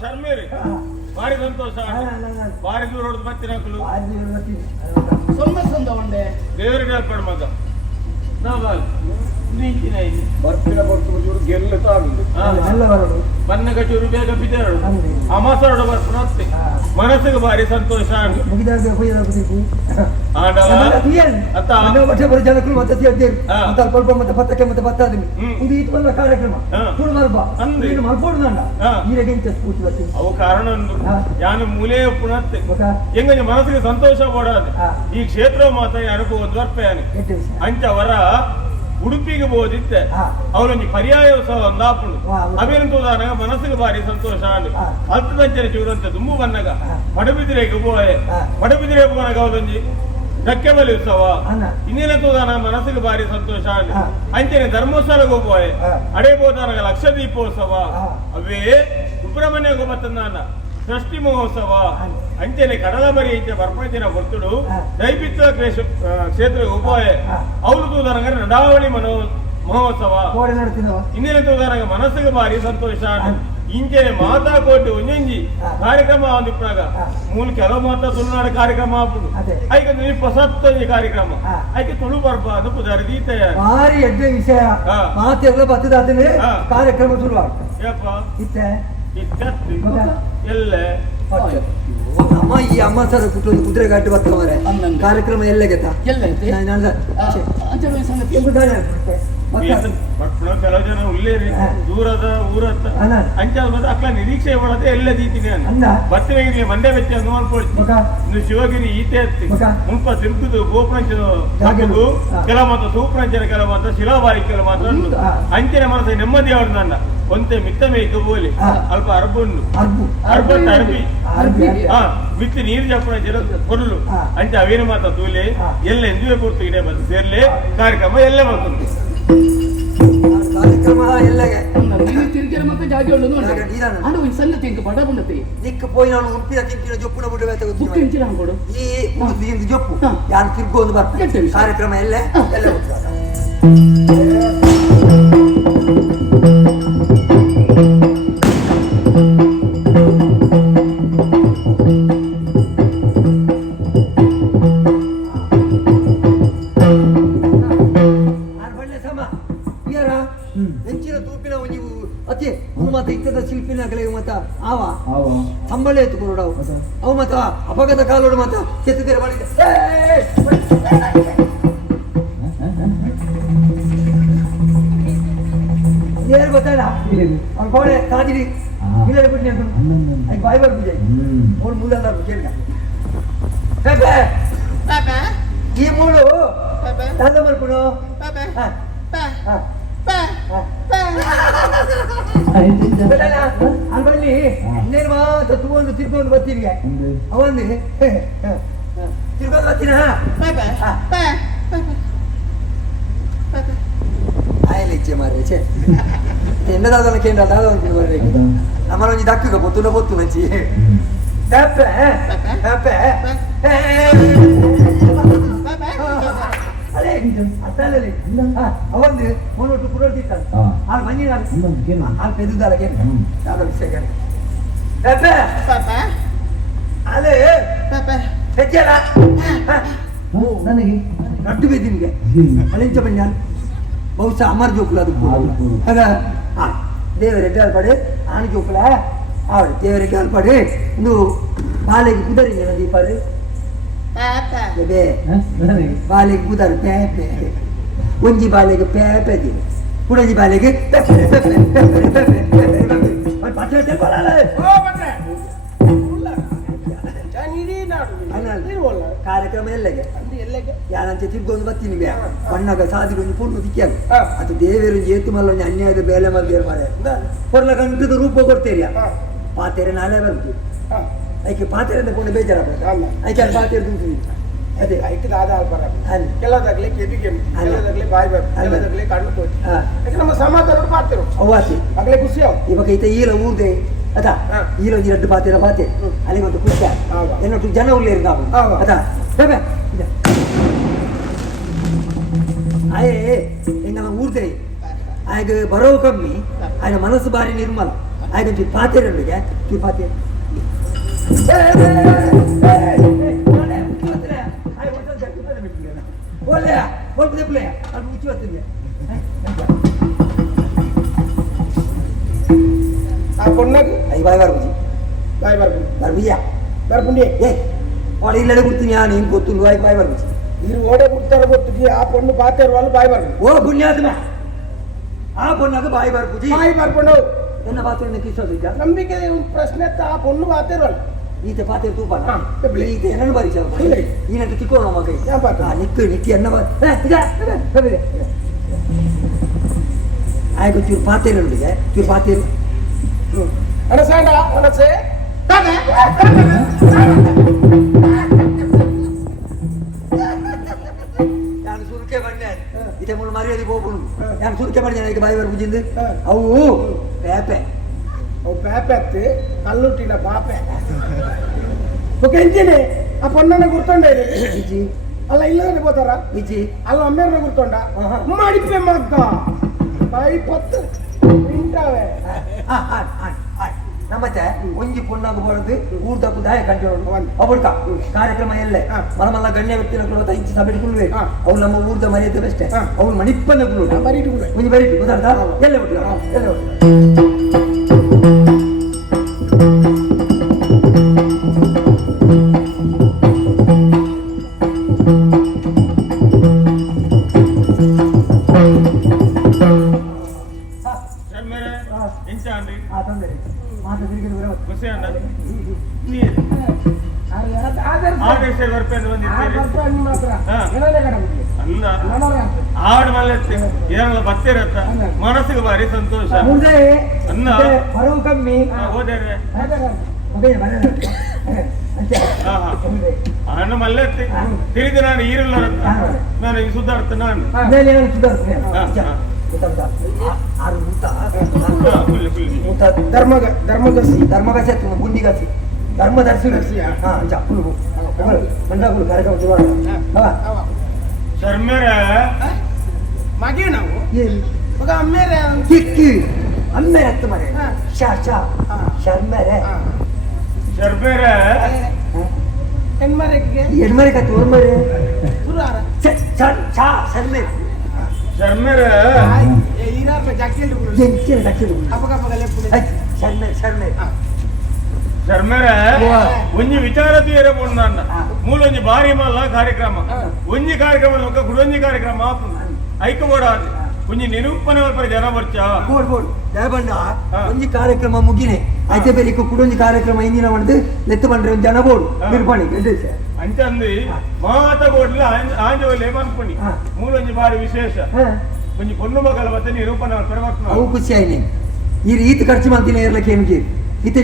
ಶರ್ಮೇರಿ ಭಾರಿ ಸಂತೋಷ ಭಾರಿ ದೂರ ಹೊಡೆದು ಬರ್ತೀನಿ ಹಾಕಲು ಸೊಂದ ಒಂಡೆ ದೇವರಿಗೆ ಹೇಳ್ಬೇಡ ಮಗ ನಾವಲ್ಲ ಬರ್ತಿನ ಬರ್ತು ಗೆಲ್ಲುದು ಬನ್ನ ಕಚೂರು ಬೇಗ ಬಿದ್ದಾರು ಅಮಾಸರಡು ಬರ್ಪುನತ್ತೆ ಮನಸ್ಸಿಗೆ ಭಾರಿ ಸಂತೋಷ ಸ್ವಲ್ಪ ಮತ್ತೆ ಭತ್ತಕ್ಕೆ ಮತ್ತೆ ಭತ್ತ ಇದು ಇಟ್ಕೊಂಡ ಕಾರ್ಯಕ್ರಮ ಮಲ್ಪೋಡು ಅವು ಕಾರಣ ಯಾನು ಮೂಲೆ ಪುನತ್ತೆ ಹೆಂಗ ಮನಸ್ಸಿಗೆ ಸಂತೋಷ ಪಡೋದು ಈ ಕ್ಷೇತ್ರ ಮಾತ್ರ ಅನುಭವ ಒಂದು ವರ್ಪಯಾನೆ ಅಂಚವರ ಉಡುಪಿಗೆ ಬೋದಿತ್ತೆ ಅವರೊಂದು ಪರ್ಯಾಯ ಉತ್ಸವ ಒಂದಾಪುಂಡು ಅವೇನಂತೋದಾಗ ಮನಸ್ಸಿಗೆ ಭಾರಿ ಸಂತೋಷ ಹತ್ತದಂಚನೆ ಚೂರಂತೆ ದುಂಬು ಬನ್ನಗ ಪಡಬಿದಿರೆಗೆ ಬೋಯೆ ಪಡಬಿದಿರೆ ಬೋನಗ ಅವರೊಂದು ಧಕ್ಕೆಬಲಿ ಉತ್ಸವ ಇನ್ನೇನಂತೋದಾನ ಮನಸ್ಸಿಗೆ ಭಾರಿ ಸಂತೋಷ ಅಂಚನೆ ಧರ್ಮಸ್ಥಳಕ್ಕೆ ಹೋಗೋಯೆ ಅಡೆ ಬೋದಾನಗ ಲಕ್ಷ ದೀಪೋತ್ಸವ ಅವೇ ಸುಬ್ರಹ್ಮಣ್ಯ ಗೋಮತನ ಷಷ್ಠಿ ಮಹೋತ್ಸವ ಅಂಚನೆ ಕಡಲ ಮರಿ ಇಂಚೆ ಬರ್ಪಂಚಿನ ಗೊತ್ತುಡು ದೈಪಿತ್ವ ಕ್ಷೇತ್ರ ಉಪಾಯ ಅವಳು ತೂದನಗ ನಡಾವಳಿ ಮಹೋತ್ಸವ ಇನ್ನೇನು ತೂದನಗ ಮನಸ್ಸಿಗೆ ಭಾರಿ ಸಂತೋಷ ಇಂಚೆನೆ ಮಾತಾಕೋಟಿ ಒಂಜಿ ಕಾರ್ಯಕ್ರಮ ಒಂದಿಪ್ಪಾಗ ಮೂಲ ಕೆಲವು ಮಾತ್ರ ತುಳುನಾಡು ಕಾರ್ಯಕ್ರಮ ಆಪುಡು ಐಕೆ ನೀವು ಹೊಸತ್ತೊಂದು ಕಾರ್ಯಕ್ರಮ ಐಕೆ ತುಳು ಬರ್ಬ ಅದು ಪುದರ್ದಿ ತಯಾರು ಭಾರಿ ಎಡ್ಡ ವಿಷಯ ಮಾತೆಲ್ಲ ಬತ್ತದಾದ್ರೆ ಕಾರ್ಯಕ್ರಮ ಶುರು ಯಪ್ಪ ಇತ್ತೆ ಎಲ್ಲ ಅಮ್ಮ ಈ ಅಮ್ಮ ಸರ್ ಕುಟುಂಬ ಕುದುರೆ ಘಾಟ್ ಬರ್ತಾವ್ರೆ ಕಾರ್ಯಕ್ರಮ ಎಲ್ಲಗೆತ ಕೆಲವು ಜನ ಉಳ್ಳೇರಿ ದೂರದ ಊರತ್ತ ಅಂಚ ಅಕ್ಲ ನಿರೀಕ್ಷೆ ಒಳಗೆ ಎಲ್ಲ ದೀತಿನಿ ಬತ್ತಿನ ಮಂಡ್ಯ ವೆಚ್ಚ ನೋಡ್ಕೊಳ್ತಿ ಶಿವಗಿರಿ ಈತೆ ಹತ್ತಿ ಮುಲ್ಪ ತಿರುಗುದು ಗೋಪುರಂಚ ಕೆಲ ಮಾತ್ರ ಸೂಪರಂಚನ ಕೆಲ ಮಾತ್ರ ಶಿಲಾಬಾರಿ ಕೆಲ ಮಾತ್ರ ಅಂಚಿನ ಮನಸ್ಸು ನೆಮ್ಮದಿ ಅವ್ರನ್ನ ಒಂತೆ ಮಿತ್ತ ಮೇಯ್ಕ ಬೋಲಿ ಅಲ್ಪ ಅರ್ಬುಂಡು ಅರ್ಬಟ್ ಅರ್ಬಿ ಮಿತ್ತಿ ನೀರು ಜಪ್ಪಣ ಜನ ಕೊರಲು ಅಂಚ ಅವೇನು ಮಾತ್ರ ತೂಲೆ ಎಲ್ಲ ಎಂದುವೆ ಪೂರ್ತಿ ಗಿಡ ಬಂದು ಸೇರ್ಲೆ ಕಾರ್ಯಕ್ರಮ ಎಲ್ಲ ಬಂತು ಕಾರ್ಯಕ್ರಮ ಎಲ್ಲಗೆ ತಿರುಗಿರ ಮತ್ತೆ ಜಾಗ ನೋಡಿ ಸಂಗತಿ ಬಡ ಬಂದತೆ ದಿಕ್ಕ ಪೋಯಿ ನಾನು ಉಪ್ಪಿನ ತಿಂಕಿನ ಜೊಪ್ಪುನ ಬಿಡಬೇಕು ಈ ಜೊಪ್ಪು ಯಾರು ತಿರ್ಗೋದು ಬರ್ತಾರೆ ಕಾರ್ಯಕ್ರಮ ಎಲ್ಲ ಹೆಂಚಿನ ತೂಪಿನ ನೀವು ಅತಿ ಮತ್ತ ಇಕ್ಕದ ಶಿಲ್ಪಿನಗಲೇ ಮತ್ತ ಆವ ಸಂಬಳ ಎತ್ತು ಕೊಡವು ಅವು ಮತ್ತ ಅಪಘಾತ ಕಾಲೋಡು ಮತ್ತ ಕೆತ್ತಿದ್ರೆ ಮಾಡಿದ ಏನು ಗೊತ್ತಾಗ ಅವ್ನು ಕೋಡೆ ಕಾದಿರಿ ಇಲ್ಲ ಬಿಟ್ಟು ಅದಕ್ಕೆ ಬಾಯಿ ಬರ್ಬಿಟ್ಟೆ ಮೂರು ಮೂಲೆಲ್ಲ ಕೇಳಿದ ಈ ಮೂಳು ತಂದ ಬರ್ಬಿಡು ಅಲ್ಲಿ ಇನ್ನೇನು ಮಾತ್ರ ತೂಒಂದು ತಿರ್ಕೊಂಡು ಬರ್ತೀನಿ ಅವಂದು ತಿರ್ಕೊಂಡು ಬರ್ತೀನ ಆಯ್ಲಿಚ್ಚೆ ಮಾರೇ ಎನ್ನದಾದನ್ನು ಕೇಂದ್ರ ದಾದವನ್ನು ಬರ್ಬೇಕು ನಮ್ಮನ್ನ ಒಂಜಿ ದಕ್ಕಗ ಪೊತ್ತುನ ಪೊತ್ತು ನಚ್ಚಿ ಅವಂದು ಮುನ್ನೂಟು ಕುಡೋದಿತ್ತ ಆ ಮಣ್ಣಿನ ಆ ಪೆದುದಾಲಗೆ ವಿಷಯ ಅದೇ ಹೆಚ್ಚಲ್ಲ ನನಗೆ ನಟ್ಟು ಬಿದ್ದಿನಿಗೆ ಅಳಿಂಚ ಬಣ್ಣ ಬಹುಶಃ ಅಮರ್ ಜೋಕುಲ ಅದು ಅದ ದೇವರೇ ಕೇಳ್ಪಡೆ ಆಣಿ ಜೋಕುಲ ಅವಳು ದೇವರೇ ಕೇಳ್ಪಡೆ ಒಂದು ಬಾಲೆಗೆ ಕುದರಿ ದೀಪಾರಿ ಬಾಲೆಗೆ ಕುದರು ಪೇಪೆ ಒಂಜಿ ಬಾಲೆಗೆ ಪೇಪೆ ದಿನ ಕುಡಂಜಿ ಬಾಲೆಗೆ ಕಾರ್ಯಕ್ರಮ ಎಲ್ಲಗೆ ಯಾರಂಚ ತಿರ್ಗೊಂಡು ಬರ್ತೀನಿ ಬಣ್ಣಗ ಸಾದಿಗೆ ಒಂದು ಪೂರ್ಣ ದಿಕ್ಕಿಯಾಗ ಅದು ದೇವರು ಏತು ಮಲ್ಲ ಒಂದು ಅನ್ಯಾಯದ ಬೇಲೆ ಮಲ್ದೇರು ಮಾರೆ ಕೊರ್ಲ ಗಂಟದ ರೂಪ ಕೊಡ್ತೀರಿ ಪಾತೆರೆ ನಾಳೆ ಬರ್ತೀವಿ ಐಕೆ ಪಾತೆರೆ ಅಂತ ಕೊಂಡು ಬೇಜಾರಾಗ್ತದೆ ಐಕೆ ಅಲ್ಲಿ ಪಾತೆರೆ ತುಂಬ್ತೀವಿ ಅದೇ ಐಕೆ ದಾದ ಕೆಲದಾಗ್ಲಿ ಕೆದಿಗೆ ಕೆಲದಾಗ್ಲಿ ಬಾಯಿ ಕೆಲದಾಗ್ಲಿ ಕಣ್ಣು ತೋಚಿ ನಮ್ಮ ಸಮಾಧಾನ ಪಾತೆರು ಅವಾಸಿ ಆಗ್ಲೇ ಖುಷಿ ಇವಾಗ ಈತ ಈಲ ಊರ್ದೆ ಅದಾ ಈಲೊಂದು ಎರಡು ಪಾತೆರ ಪಾತೆ ಅಲ್ಲಿಗೊಂದು ಖುಷಿ ಏನೊಟ್ಟು ಜನ ಉಳ್ಳೇರು ನಾವು ಅದಾ ಆಯೇ ಎಂಗಲ್ಲ ಊರ್ದೆ ಆಗ ಬರೋ ಕಮ್ಮಿ ಆಯ್ನ ಮನಸ್ಸು ಬಾರಿ ನಿರ್ಮಲ ಆಯ್ತು ಚೂರು ಪಾತ್ರೆಗೆ ಚೂರು ಪಾತ್ರೆ ಒಳ್ಳೆಯ ಒಳ್ಳೆ ಪ್ಲೇಯ ಅದು ಮುಚ್ಚಿ ಬರ್ತಿದ್ದೆ ಆ ಪೊಣ್ಣಾಗಿ ಅಯ್ಯ ಬಾಯ್ ಬರ್ಬುಜಿ ಬಾಯ್ ಬರ್ಬೋದು ಬರ್ಬುಜಿಯಾ ಬರ್ಬುಂಡಿ ಏ ಅವಳು ಇಲ್ಲಡೆ ಕೊಡ್ತೀನಿ ನಾನು ಹಿಂಗೆ ಗೊತ್ತು ಬಾಯ್ ಬರ್ಬುಜಿ ಇಲ್ಲಿ ಓಡೆ ಬಿಡ್ತಾರೆ ಗೊತ್ತಿದ್ದಿ ಆ ಪೊಣ್ಣು ಪಾತೆ ಇರುವಲ್ಲ ಬಾಯ್ ಬರ್ಬೋದು ಓ ಪುಣ್ಯಾತ್ಮ ಆ ಪೊಣ್ಣಾಗ ಬಾಯ್ ಬರ್ಬುಜಿ ಬಾಯ್ ಬರ್ಕೊಂಡು ಎನ್ನ ಪಾತ್ರೆ ಕಿಸೋದಿದ್ದ ನಂಬಿಕೆ ಪ್ರಶ್ನೆ ಎತ್ತ ಆ ಪೊಣ್ಣು ಪಾತೆ ಇರುವಲ್ಲ ಈತ ಪಾತ್ರೆ ತೂಪನ ಹಾ, ತಪ್ಪಲಿ. ಈತ ಎನ್ನ ಬಾರಿ ಈನಂತ ತಿಕ್ಕೋಣ ಮಗ ಯಾವ ಪಾತ್ರೆ? ನಿಕ್ಕಿ ಎನ್ನ ಆಯ್ತು ಚೂರು ಪಾತ್ರೆ ಉಂಡಿಗೆ ಚೂರು ಪಾತ್ರೆ ಅನಸಾಂಡ ಅನಸೆ ನಾನು ಸುರ್ಕೆ ಬಂದೆ ಇತ ಮುಳ್ಳು ಮರ್ಯಾದೆ ಹೋಗ್ಬಿಡು ನಾನು ಸುರ್ಕೆ ಬಂದೆ ನನಗೆ ಬಾಯಿ ಬರ್ಬುಜಿಂದು ಅವು ಪೇಪೆ ಅವು ಪ್ಯಾಪೆ ಅತ್ತಿ ಕಲ್ಲುಟ್ಟಿನ ಪಾಪೆ ಓಕೆ ಎಂಜಿನಿ ಆ ಪೊಣ್ಣನ ಗುರ್ತೊಂಡ ಇದೆ ಇಜಿ ಅಲ್ಲ ಇಲ್ಲದ್ರೆ ಗೋತಾರ ಇಜಿ ಅಲ್ಲ ಅಮ್ಮೇರನ್ನ ಗುರ್ತೊಂಡ ಮಾಡಿಪ್ಪೆ ಮಗ್ಗ ಬಾಯಿ ಪತ್ತು ಇಂಟಾವೆ ನಮ್ಮತ್ತೆ ಒಂಜಿ ಪೊಣ್ಣಾಗ ಬರೋದು ಊಟ ದಾಯ ಕಂಡು ಅವಳ್ಕ ಕಾರ್ಯಕ್ರಮ ಎಲ್ಲೇ ಮಲಮಲ್ಲ ಗಣ್ಯ ವ್ಯಕ್ತಿನ ಕುಲತ ಇಂಚಿ ಸಭೆ ಕುಲ್ವೆ ಅವ್ರು ನಮ್ಮ ಊರ್ದ ಮರ್ಯಾದೆ ಅಷ್ಟೇ ಅವ್ರು ಮಣಿಪ್ಪನ್ನ ಕುಲು ಬರೀಟು ಕೂಡ ಒಂಜಿ ಬರೀಟಿ ಗೊತ್ತಾಡ್ತಾ ಎಲ್ಲ ಬಿಟ್ಟು ಎಲ್ಲ ಬಿಟ್ಟು ಶರ್ಮೇರೆ ಎಂಚ ಅಂದ್ರಿ ತೊಂದರೆ ಮಾತ ತಿರುಗಿ ಖುಷಿ ಅಂದ ಆದೇಶ ಬರ್ಪೇಂದು ಬಂದಿರ್ತೀರಿ ಮಾತ್ರ ಹಾ. ಏನಲ್ಲೇ ಕಡಬಿಡ್ಲಿ ಅಲ್ಲ ಆಡ್ ಮಲ್ಲೆ ಏನೆಲ್ಲ ಬತ್ತಿರತ್ತ ಮನಸ್ಸಿಗೆ ಭಾರಿ ಸಂತೋಷ ಮುಂದೆ ಅನ್ನ ಬರವು ಕಮ್ಮಿ ಹೋದೇನೆ ಅಂತ ಹಣ್ಣು ಮಲ್ಲೆತ್ತಿ ತಿರುಗಿ ನಾನು ಈರಿಲ್ಲ ನಾನು ಈಗ ಸುಧಾರ್ತ ನಾನು ಧರ್ಮಗಸಿ ಧರ್ಮಗಸಿ ಗುಂಡಿಗಸಿ ಧರ್ಮದರ್ಶಿ ಕಾರ್ಯಕ್ರಮ ಶುರು ಶರ್ಮೇರ ಮಗೆ ನಾವು ಏನು ಮಗ ಅಮ್ಮೇರೆ ಕಿಕ್ಕಿ ಅಮ್ಮೆ ರತ್ತು ಮರೆ ಶರ್ಮರೆ ಶರ್ಮೇರ ಹೆಣ್ಮರೆಗೆ ಎಣ್ಮರೆ ಕತ್ತು ಒರ್ಮರೆ ಸುರಾರ ಶರ್ಮೆ ಶರ್ಮೇರ ಈರಾಪ ಜಾಕೆಟ್ ಎಂಚಿನ ದಕ್ಷಿಣ ಅಪಗ ಪಗಲೆ ಶರ್ಮೆ ಶರ್ಮೆ ಶರ್ಮೇರ ಒಂಜಿ ವಿಚಾರ ತೀರ ನನ್ನ ಮೂಲ ಒಂಜಿ ಬಾರಿ ಮಲ್ಲ ಕಾರ್ಯಕ್ರಮ ಒಂಜಿ ಕಾರ್ಯಕ್ರಮ ಗುಡೊಂಜಿ ಕಾರ್ಯಕ್ರಮ ಐಕಬೋಡ ಒಂಜಿ ನಿರೂಪಣೆ ಬರ್ಪರೆ ಜನ ಬರ್ಚ ಬೋಡ್ ಬೋಡ್ ದಯಬಂಡ ಒಂಜಿ ಕಾರ್ಯಕ್ರಮ ಮುಗಿನೆ ಐತೆ ಬೇರೆ ಕುಡೊಂಜಿ ಕಾರ್ಯಕ್ರಮ ಇಂದಿನ ಮಾಡಿದು ನೆತ್ತು ಬಂದ್ರೆ ಒಂದು ಜನ ಬೋಡು ನಿರ್ಪಣಿ ಅಂಚಂದಿ ಮಾತಗೋಡ್ಲ ಆಂಜೋಲೆ ಮನ್ಪಣಿ ಮೂಲ ಒಂಜಿ ಬಾರಿ ವಿಶೇಷ ಒಂಜಿ ಪೊಣ್ಣು ಮಗಳ ಮತ್ತೆ ನಿರೂಪಣೆ ಬರ್ಪರೆ ಬರ್ತಾನ ಅವು ಖುಷಿ ಆಯ್ನೆ ಈ ರೀತಿ ಖರ್ಚು ಮಾಡ್ತೀನಿ ಇರ್ಲಿಕ್ಕೆ ಏನಿಗೆ ಇತ್ತೆ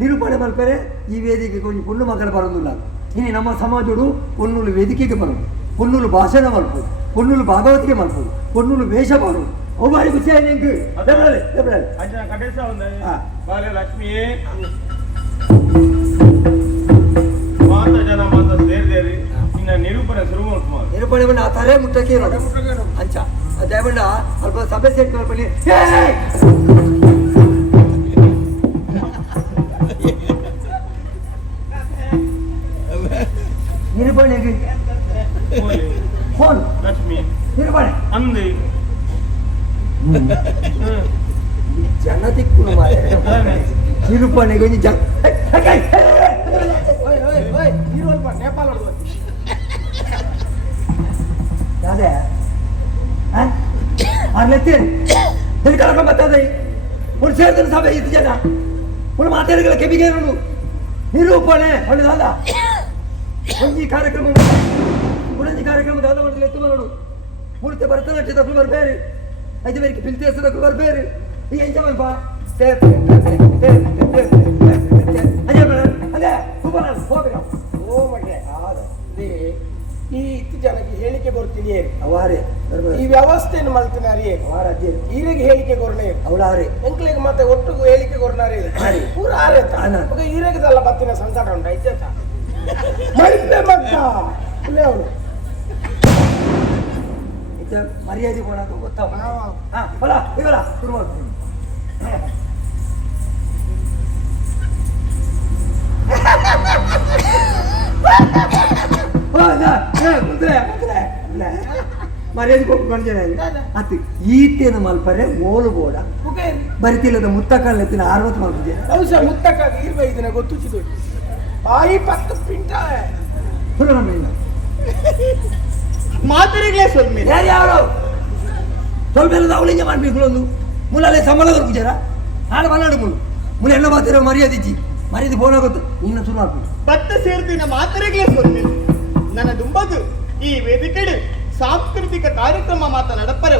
ನಿರೂಪಣೆ ಮಲ್ಪರೆ ಈ ವೇದಿಕೆಗೆ ಒಂದು ಪೊಣ್ಣು ಮಕ್ಕಳು ಬರೋದಿಲ್ಲ ಇನ್ನು ನಮ್ಮ ಸಮಾಜಡು ಪೊಣ್ಣುಲು ವೇದಿಕೆಗೆ ಬರೋದು ಪೊಣ್ಣುಲು ಭಾಷಣ ಮಾಡ್ಬೋದು ಪೊಣ್ಣುಲು ಭಾಗವತಿಗೆ ಮಾಡ್ಬೋದು ಪೊಣ್ಣುಲು ವೇಷ ಮಾಡೋದು ಅವು ಬಾರಿ ಖುಷಿ ಆಯ್ತು ನಿಂಗೆ ಅಂಚನ ಕಟೇಶ ಒಂದ ಬಾಲೆ ಲಕ್ಷ್ಮಿಯೇ ಮಾತ ಜನ ಮಾತ ಸೇರಿದೇರಿ ಇನ್ನ ನಿರೂಪಣೆ ಶುರು ಮಾಡ್ಕೊಂಡು ನಿರೂಪಣೆ ಬಂದ ಆ ತಲೆ ಮುಟ್ಟಕ್ಕೆ ಇರೋದು ಅಂಚ ದಯಬಂಡ ಅಲ್ಪ ಸಭೆ ಸೇರ್ತು ಮಲ್ಪನಿ ನಿರೂಪಣೆಗೆ ಫೋನ್ ಲಕ್ಷ್ಮಿ ನಿರೂಪಣೆ ಅಂದಿ ಜನ ತಿಕ್ಕುನು ಮಾರೆ ನಿರೂಪಣೆಗೆ ಒಂದು ಜನ ಈರೋಲ್ಪ ನೇಪಾಳ ಅದೇ ಅರ್ಲೆತ್ತೇನು ಎಲ್ಲಿ ಕಳ್ಕೊಂಡು ಬರ್ತದೆ ಒಂದು ಸೇರ್ತಾನೆ ಸಭೆ ಇತ್ತು ಜನ ಒಂದು ಮಾತಾಡಿಗಳ ಕೆಬಿಗೆ ನೋಡು ನಿರೂಪಣೆ ಒಳ್ಳೆದಲ್ಲ ಒಂಜಿ ಕಾರ್ಯಕ್ರಮ ಒಂದೊಂದು ಕಾರ್ಯಕ್ರಮದ ಎಲ್ಲ ಒಂದು ಎತ್ತು ನೋಡು ಮೂರ್ತಿ ಭರತನಾಟ್ಯದ ಬರ್ಬೇರೆ ಐದು ಬೇರೆ ಪಿಲ್ತೇಸದ ಬರ್ಬೇರೆ ಈಗ ಎಂಜ ಮಲ್ಪ ಅದೇ ಸೂಪರ್ ಹೋಗ್ರಿ ಓ ಮಟ್ಟೆ ಈ ಇತ್ತು ಜನಕ್ಕೆ ಹೇಳಿಕೆ ಕೊಡ್ತೀನಿ ಅವಾರೇ ಈ ವ್ಯವಸ್ಥೆಯನ್ನು ಮಲ್ತಿನಾರಿ ಅವಾರ ಅಜ್ಜಿ ಈರೆಗೆ ಹೇಳಿಕೆ ಕೊರ್ನೆ ಅವಳಾರೆ ಎಂಕ್ಲೆಗೆ ಮತ್ತೆ ಒಟ್ಟಿಗೂ ಹೇಳಿಕೆ ಕೊರ್ನಾರಿ ಪೂರ ಆರೇತ ಮಗ ಈರೆಗದಲ್ಲ ಬತ್ತಿನ ಸಂಕಟ ಉಂಟ ಇಜ್ಜತ ಮರಿಪೆ ಮಗ್ಗ ಇಲ್ಲೇ ಅವನು ಮರ್ಯಾದೆ ಕೊಡೋದು ಗೊತ್ತಾವ ಹಾ ಬಲ ಇವರ ಶುರು ಮಾಡ್ತೀನಿ ಮರ್ಯಾದೆ ಅತಿ ಈತೇನ ಮಲ್ಪರೆ ಮೋಲು ಬೋಡ ಬರಿತಿಲ್ಲದ ಮುತ್ತಕಲ್ಲೆತ್ತಿನ 60 ಮಲ್ಪದೆ ಬಹುಶಃ ಮುತ್ತಕ್ಕಾಗಿ ಇರ್ಬೇಕಿನ ಗೊತ್ತುಚ್ಚಿದ್ದು ಬಾಯಿ 10 ಪಿಂಟ ಮಾತರಿಗಳೇ ಸ್ವಲ್ಪ ಯಾರು ಯಾರು ಸ್ವಲ್ಪ ಎಲ್ಲ ಅವಳಿಗೆ ಮಾಡ್ಬೇಕು ಒಂದು ಮುಲ್ಲಲ್ಲೇ ಸಂಬಳ ಬರ್ಬಿಚಾರ ಹಾಡು ಮಲ್ಲಾಡು ಮುಳು ಮುಲ್ಲ ಎಣ್ಣ ಮಾತಿರೋ ಮರ್ಯಾದಿಚ್ಚಿ ಮರ್ಯಾದೆ ಫೋನ್ ಆಗುತ್ತೆ ಇನ್ನು ಶುರು ಆಗ್ಬೇಕು ಪತ್ತ ಸೇರ್ದಿನ ಮಾತರಿಗಳೇ ಸ್ವಲ್ಪ ನನ್ನ ದುಂಬದು ಈ ವೇದಿಕೆಡು ಸಾಂಸ್ಕೃತಿಕ ಕಾರ್ಯಕ್ರಮ ಮಾತನಾಡಪ್ಪರೆ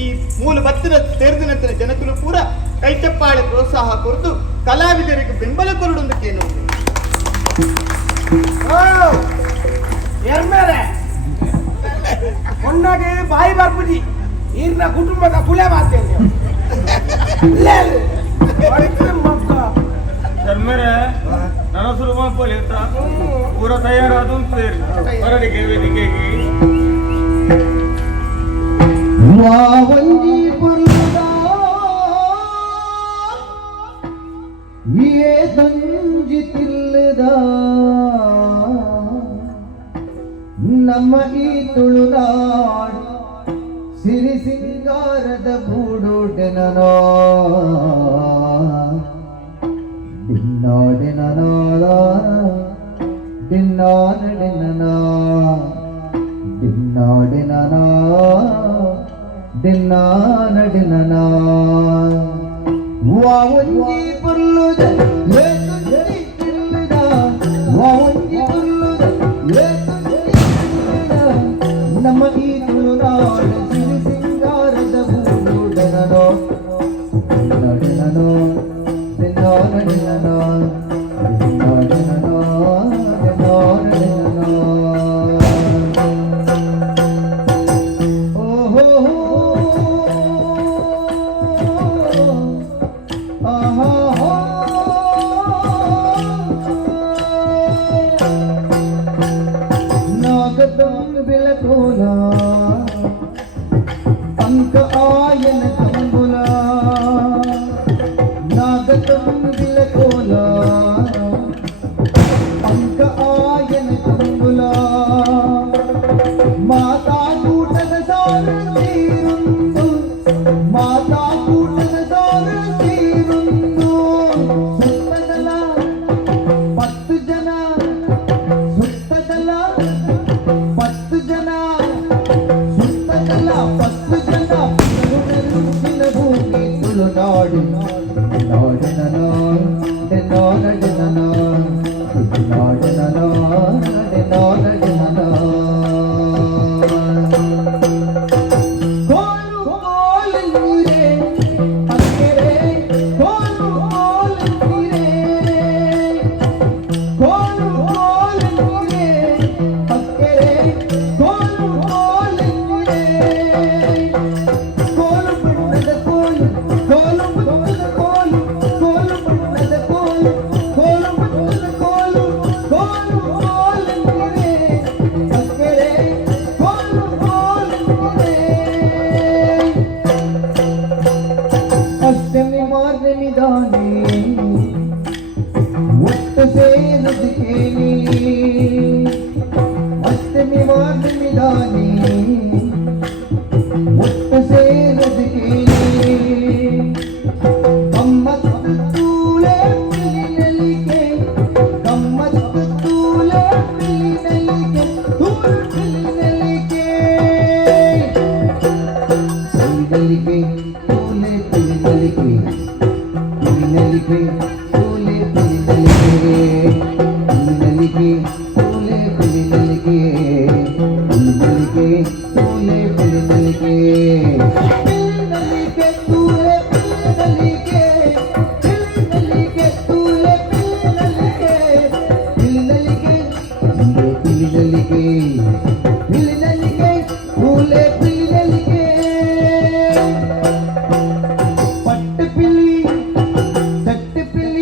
ಈ ಮೂಲ ಭತ್ತಿನ ಸೇರಿದಿನಂತಿನ ಜನಕರು ಪೂರ ಕೈಚಪ್ಪಾಳೆ ಪ್ರೋತ್ಸಾಹ ಕೊರತು ಕಲಾವಿದರಿಗೆ ಬೆಂಬಲ ಕೊರಡೊಂದಕ್ಕೇನು ಎರ್ಮೇಲೆ ಮೊನ್ನಾಗೆ ಬಾಯಿ ಬರ್ಬಿಡಿ ಈರ್ನ ಕುಟುಂಬದ ಕುಲೆ ಮಾತೇನೆ ಶರ್ಮರೆ ನನ್ನ ಶುರು ಮಾಡ್ಕೊಳ್ಳಿ ಅಂತ ಪೂರ ತಯಾರಾದ ಸೇರಿ ಹೊರಡಿಗೆ ವೇದಿಕೆಗೆ ಮಾವಂಜಿ ಪುರದ ಏ ಸಂಜಿ ತಿಲ್ಲದ ನಮ್ಮ ಈ ತುಳುನಾಡು ಸಿರಿ ಸಿಂಗಾರದ ಬೂಡೋಡೆನನ ಡಿನ್ನಾಡೆನನಾದ ಡಿನ್ನಾಡೆನನ ಡಿನ್ನಾಡೆನನ ಡಿನ್ನಾಡೆನನ ವಾವಂಜಿ ಪುರ್ಲುದ ಏತುಂಜಿ ತಿಲ್ಲದ ವಾವಂಜಿ ಪುರ್ಲುದ ಏತುಂಜಿ ತಿಲ್ಲದ ನಮ್ಮ ಈ ತುಳುನಾಡು ಸಿರಿ ಸಿಂಗಾರದ ಬೂಡೋಡೆನನೋ ಡಿನ್ನಾಡೆನನೋ ಡಿನ್ನಾಡೆನನೋ ಡಿನ್ನಾಡೆನನೋ ಡಿನ್ನಾಡೆನನೋ ಬೆಳಕೋಲ ಅಂಕ ಆಯನ ಕಂಬುಲ ನಾಗತಂ ಬೆಳಕೋಲ ಅಂಕ ಆಯನ ಕಂಬುಲ ಮಾತಾ ಕೂಟದ ಸಾರ ತೀರುಂದು ಮಾತಾ ಕೂಟದ ಸಾರ ತೀರುಂದು ಸುತ್ತದಲ 10 ಜನ ಸುತ್ತದಲ 10 ಜನ ಸುತ್ತದಲ 10 ಜನ ಬೆರುಗಿನ ಭೂಮಿ ತುಳುನಾಡು ನಾಡಿನ ನಾಡಿನ ನಾಡಿನ ನಾಡಿನ ಕೋಲು ಕೋಲು ನೀರೇ ಅಕ್ಕೆರೆ ಕೋಲು ಕೋಲು ನೀರೇ ಕೋಲು ಕೋಲು ನೀರೇ ಅಕ್ಕೆರೆ ಕೋಲು ಕೋಲು ನೀರೇ ಕೋಲು ಬಣ್ಣದ ಕೋಲು ಕೋಲು ಬಣ್ಣದ ಕೋಲು ಕೋಲು ಬಣ್ಣದ ಕೋಲು ಕೋಲು ಬಣ್ಣದ ಕೋಲು ಕೋಲು ಕೋಲು ನೀರೇ ಅಕ್ಕೆರೆ ಕೋಲು ಕೋಲು ನೀರೇ ಅಷ್ಟಮಿ ಮಾರ್ಗನಿ ದಾನಿ ಒಟ್ಟು ಸೇರದು ಕೇಳಿ ಅಷ್ಟಮಿ ಮಾರ್ಗನಿ ದಾನಿ ಒಟ್ಟು ಸೇರದು ಕೇಳಿ ಗಮ್ಮತ್ತು ತೂಳೆ ಪಿಲಿನಲಿಗೆ ಗಮ್ಮತ್ತು ತೂಳೆ ಪಿಲಿನಲಿಗೆ ತೂಳು ಪಿಲಿನಲಿಗೆ ಪಿಲಿನಲಿಗೆ ತೂಳೆ ಪಿಲಿನಲಿಗೆ ಪಿಲಿನಲಿಗೆ ತೂಳೆ ಪಿಲಿನಲಿಗೆ ಪಿಲಿನಲಿಗೆ ತೂಳೆ ಪಿಲಿನಲಿಗೆ ಪಿಲಿನಲಿಗೆ ತೂಳೆ ಪಿಲಿನಲಿಗೆ ಪಿಲಿನಲಿಗೆ ತೂಳೆ ಪಿಲಿನಲಿಗೆ ಪಿಲಿನಲಿಗೆ ತೂಳೆ ಪಿಲಿನಲಿಗೆ ಪಿಲಿನಲಿಗೆ ಪಿಲಿನಲಿಗೆ ಪಿಲಿನಲಿಗೆ ತೂಳೆ ಪಿಲಿನಲಿಗೆ ಪಟ್ಟು ಪಿಲಿ ತಟ್ಟು ಪಿಲಿ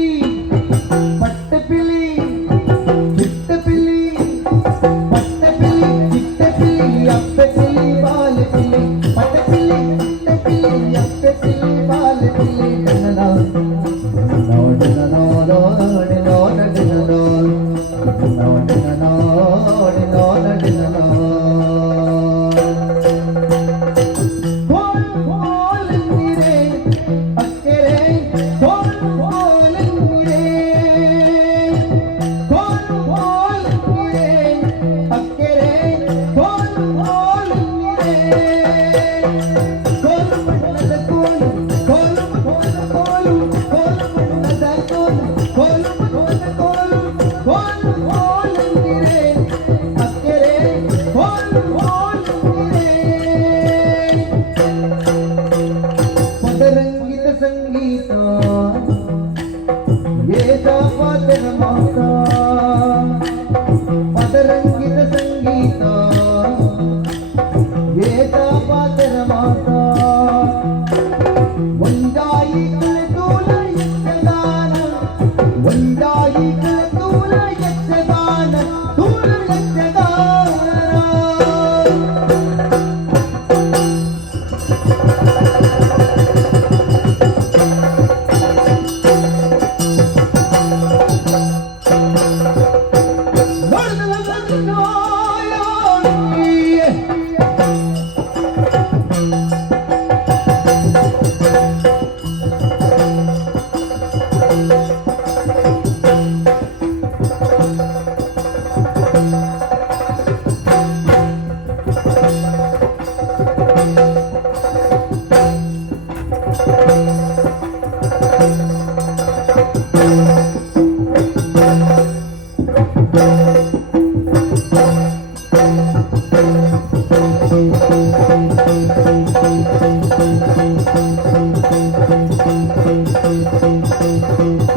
Oh,